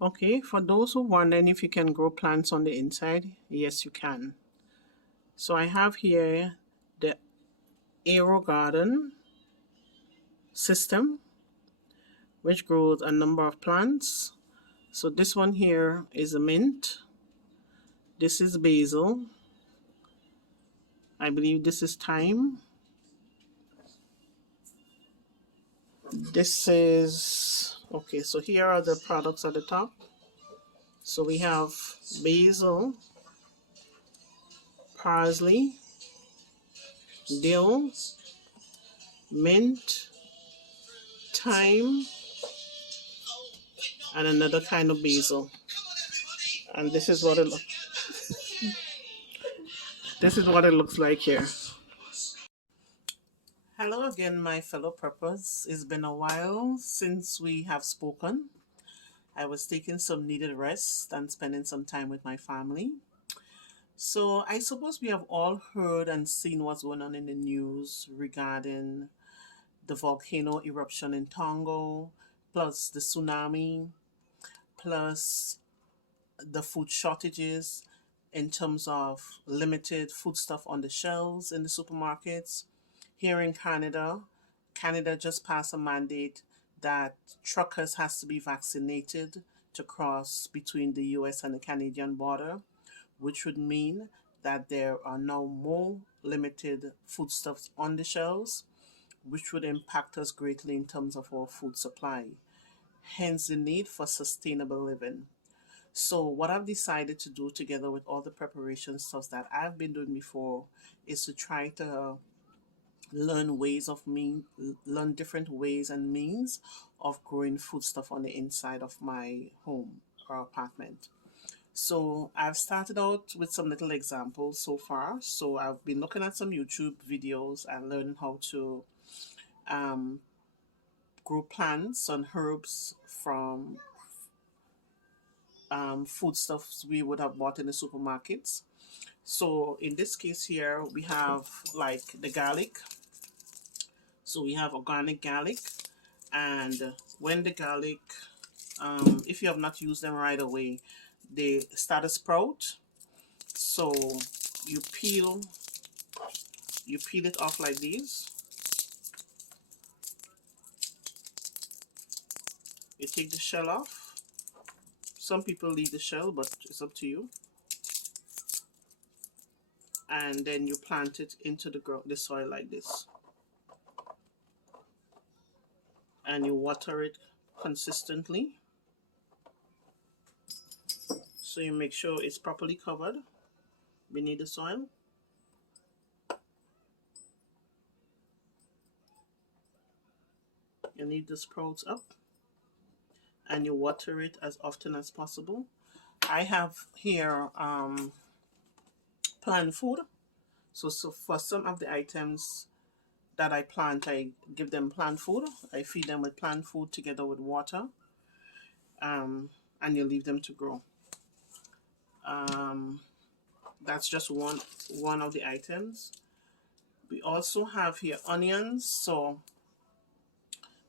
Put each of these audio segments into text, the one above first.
Okay, for those who wondering if you can grow plants on the inside, yes you can. So I have here the Aero Garden system, which grows a number of plants. So this one here is a mint. This is basil. I believe this is thyme. This is, okay, so here are the products at the top. So we have basil, parsley, dill, mint, thyme, and another kind of basil. And this is what it looks like here. Hello again, my fellow preppers. It's been a while since we have spoken. I was taking some needed rest and spending some time with my family. So I suppose we have all heard and seen what's going on in the news regarding the volcano eruption in Tonga, plus the tsunami, plus the food shortages in terms of limited foodstuff on the shelves in the supermarkets. Here in Canada, Canada just passed a mandate that truckers has to be vaccinated to cross between the US and the Canadian border, which would mean that there are now more limited foodstuffs on the shelves, which would impact us greatly in terms of our food supply. Hence the need for sustainable living. So what I've decided to do together with all the preparation stuff that I've been doing before is to try to learn different ways and means of growing food stuff on the inside of my home or apartment. So I've started out with some little examples so far. So I've been looking at some YouTube videos and learning how to um, grow plants and herbs from foodstuffs we would have bought in the supermarkets. So in this case here, we have like the garlic. So we have organic garlic, and when the garlic, if you have not used them right away, they start to sprout. So you peel it off like these. You take the shell off. Some people leave the shell, but it's up to you. And then you plant it into the soil like this, and you water it consistently. So you make sure it's properly covered beneath the soil. You leave the sprouts up and you water it as often as possible. I have here plant food. So for some of the items that I plant, I give them plant food. I feed them with plant food together with water, and you leave them to grow. That's just one of the items. We also have here onions. So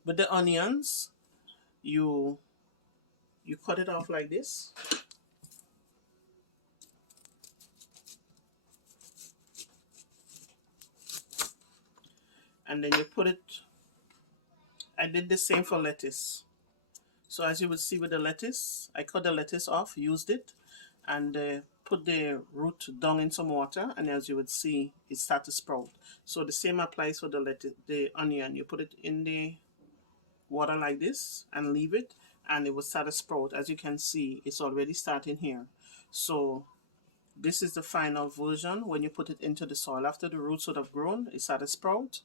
with the onions, you cut it off like this. And then you put it, I did the same for lettuce. So as you would see with the lettuce, I cut the lettuce off, used it, and put the root down in some water, and as you would see, it starts to sprout. So the same applies for the lettuce, the onion. You put it in the water like this and leave it, and it will start to sprout. As you can see, it's already starting here. So this is the final version when you put it into the soil. After the roots would have grown, it started to sprout.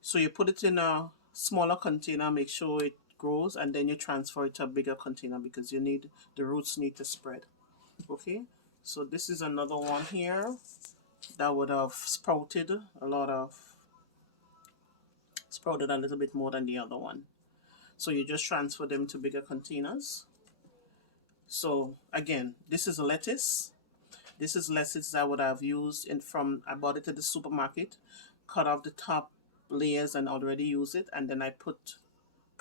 So you put it in a smaller container, make sure it grows, and then you transfer it to a bigger container because the roots need to spread. Okay, so this is another one here that would have sprouted a little bit more than the other one. So you just transfer them to bigger containers. So again, this is lettuce. This is lettuce I would have used I bought it at the supermarket, cut off the top layers and already use it, and then I put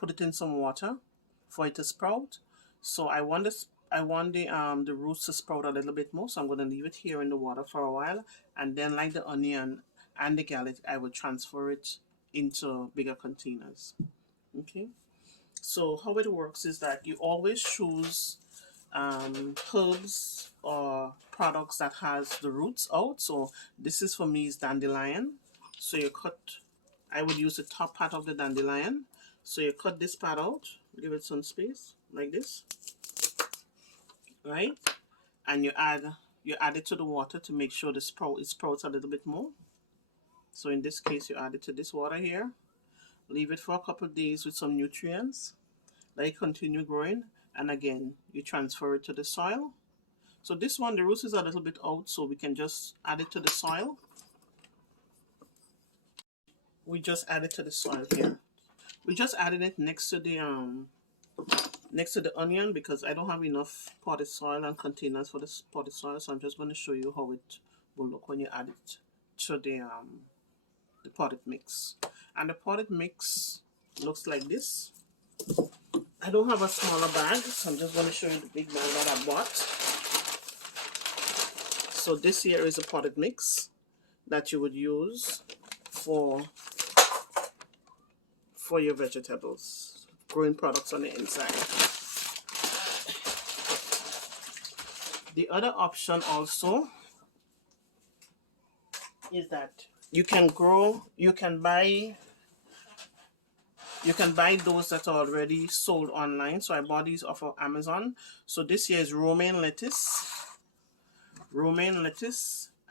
it in some water for it to sprout. So I want the roots to sprout a little bit more, so I'm going to leave it here in the water for a while, and then like the onion and the garlic, I will transfer it into bigger containers. Okay. So how it works is that you always choose herbs or products that has the roots out. So this is for me is dandelion. So you cut, I would use the top part of the dandelion. So you cut this part out, give it some space like this, right? And you add it to the water to make sure the it sprouts a little bit more. So in this case, you add it to this water here. Leave it for a couple of days with some nutrients. Let it continue growing, and again, you transfer it to the soil. So this one, the roots is a little bit out, so we can just add it to the soil. We just add it to the soil here. We just added it next to the onion because I don't have enough potted soil and containers for this potted soil, so I'm just going to show you how it will look when you add it to the potted mix. And the potted mix looks like this. I don't have a smaller bag, so I'm just going to show you the big bag that I bought. So this here is a potted mix that you would use for your vegetables, growing products on the inside. The other option also is that you can buy those that are already sold online. So I bought these off of Amazon. So this here is romaine lettuce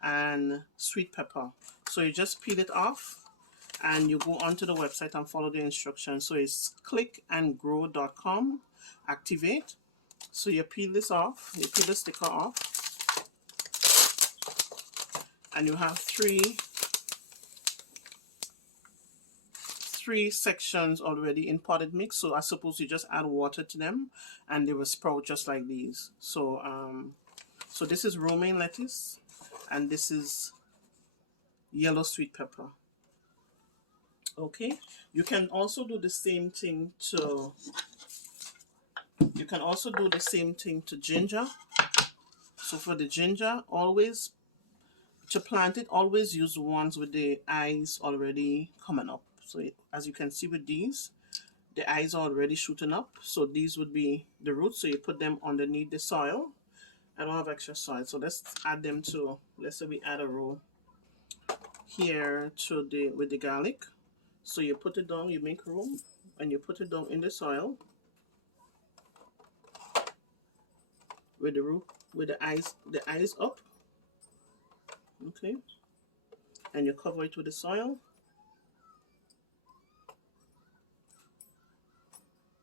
and sweet pepper. So you just peel it off and you go onto the website and follow the instructions. So it's clickandgrow.com, activate. So you peel this off, you peel the sticker off, and you have three sections already in potted mix. So I suppose you just add water to them and they will sprout just like these. So so this is romaine lettuce and this is yellow sweet pepper. Okay, you can also do the same thing to ginger. So for the ginger, always to plant it, always use ones with the eyes already coming up. So as you can see with these, the eyes are already shooting up. So these would be the roots. So you put them underneath the soil. I don't have extra soil, so let's add them to, let's say we add a row here to with the garlic. So you put it down, you make room, and you put it down in the soil with the root, with the eyes up. Okay, and you cover it with the soil,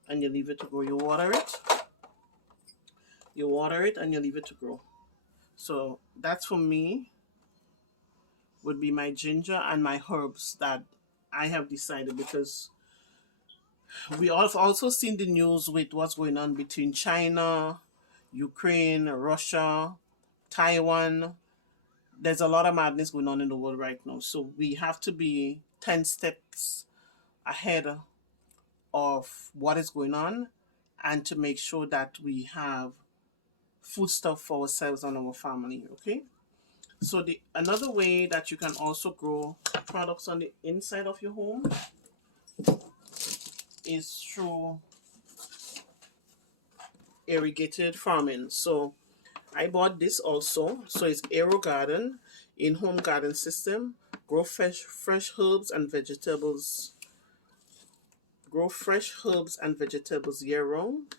and you leave it to grow. You water it, and you leave it to grow. So that's for me would be my ginger and my herbs that I have decided, because we have also seen the news with what's going on between China, Ukraine, Russia, Taiwan. There's a lot of madness going on in the world right now. So we have to be 10 steps ahead of what is going on and to make sure that we have foodstuff for ourselves and our family. Okay. So another way that you can also grow products on the inside of your home is through irrigated farming. So I bought this also. So it's Aero Garden in-home garden system. Grow fresh herbs and vegetables. Grow fresh herbs and vegetables year-round.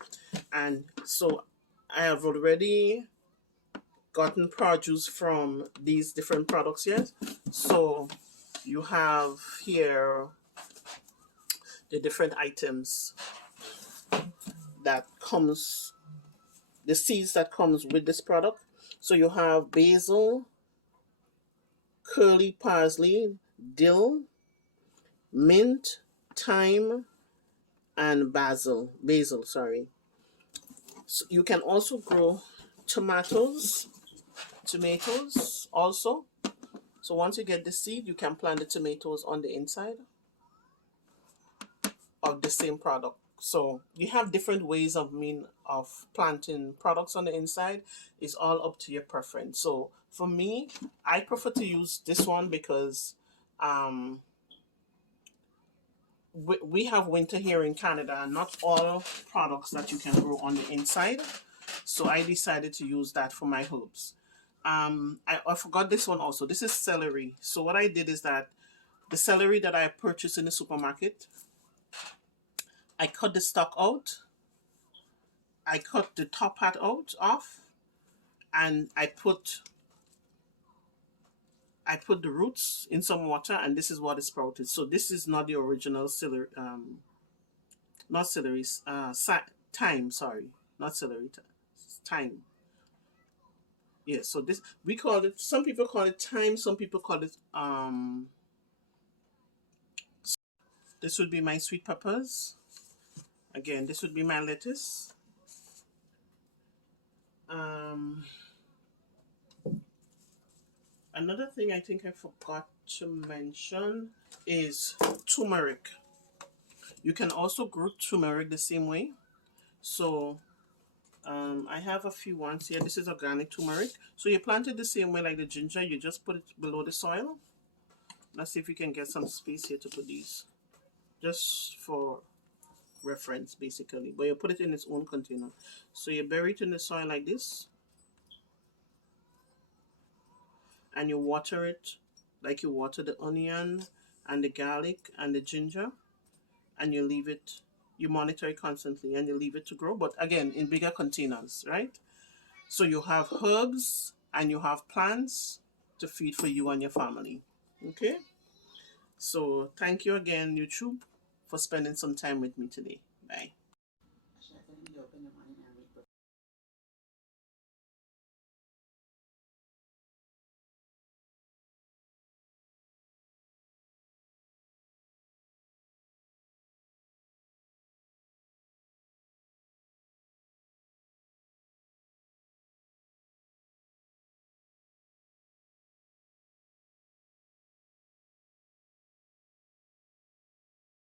And so I have already gotten produce from these different products here. So you have here the different items that comes, the seeds that comes with this product. So you have basil, curly parsley, dill, mint, thyme, and basil, sorry. So you can also grow tomatoes also. So once you get the seed, you can plant the tomatoes on the inside of the same product. So you have different ways of planting products on the inside. It's all up to your preference. So for me, I prefer to use this one because um, we have winter here in Canada, and not all products that you can grow on the inside. So I decided to use that for my herbs. I forgot this one also. This is celery. So what I did is that the celery that I purchased in the supermarket, I cut the stalk out, I cut the top part out off, and I put the roots in some water, and this is what is sprouted. So this is not the original celery, not celery, thyme. Sorry, not celery, thyme. Yeah. So this we call it. Some people call it thyme. Some people call it. This would be my sweet peppers. Again, this would be my lettuce. Um, Another thing I think I forgot to mention is turmeric. You can also grow turmeric the same way. So I have a few ones here. This is organic turmeric. So you plant it the same way like the ginger. You just put it below the soil. Let's see if we can get some space here to put these. Just for reference, basically. But you put it in its own container. So you bury it in the soil like this. And you water it like you water the onion and the garlic and the ginger. And you leave it, you monitor it constantly and you leave it to grow. But again, in bigger containers, right? So you have herbs and you have plants to feed for you and your family. Okay? So thank you again, YouTube, for spending some time with me today. Bye.